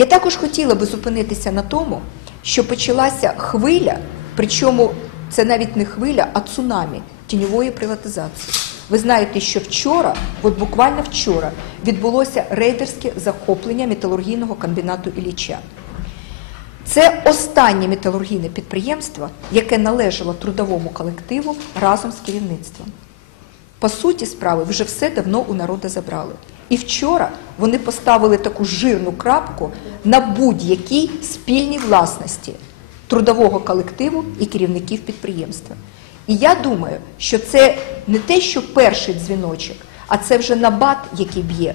Я також хотіла би зупинитися на тому, що почалася хвиля, причому це навіть не хвиля, а цунамі тіньової приватизації. Ви знаєте, що вчора, от буквально вчора, відбулося рейдерське захоплення металургійного комбінату Ілліча. Це останнє металургійне підприємство, яке належало трудовому колективу разом з керівництвом. По суті справи вже все давно у народу забрали. І вчора вони поставили таку жирну крапку на будь-якій спільній власності трудового колективу і керівників підприємства. І я думаю, що це не те, що перший дзвіночок, а це вже набат, який б'є.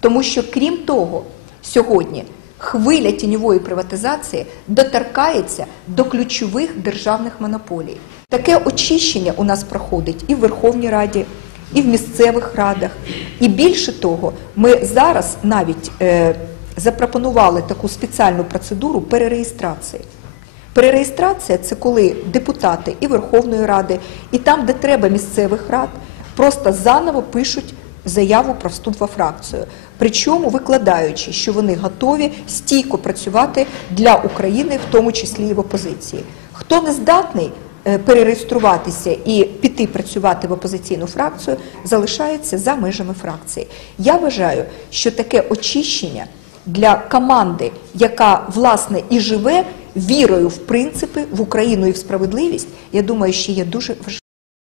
Тому що, крім того, сьогодні хвиля тіньової приватизації доторкається до ключових державних монополій. Таке очищення у нас проходить і в Верховній Раді, і в місцевих радах. І більше того, ми зараз навіть е, запропонували таку спеціальну процедуру перереєстрації. Перереєстрація це коли депутати і Верховної Ради, і там, де треба місцевих рад, просто заново пишуть заяву про вступ во фракцію. Причому викладаючи, що вони готові стійко працювати для України, в тому числі і в опозиції. Хто не здатний перереєструватися і піти працювати в опозиційну фракцію, залишається за межами фракції. Я вважаю, що таке очищення для команди, яка власне і живе вірою в принципи в Україну і в справедливість, я думаю, що є дуже важливим.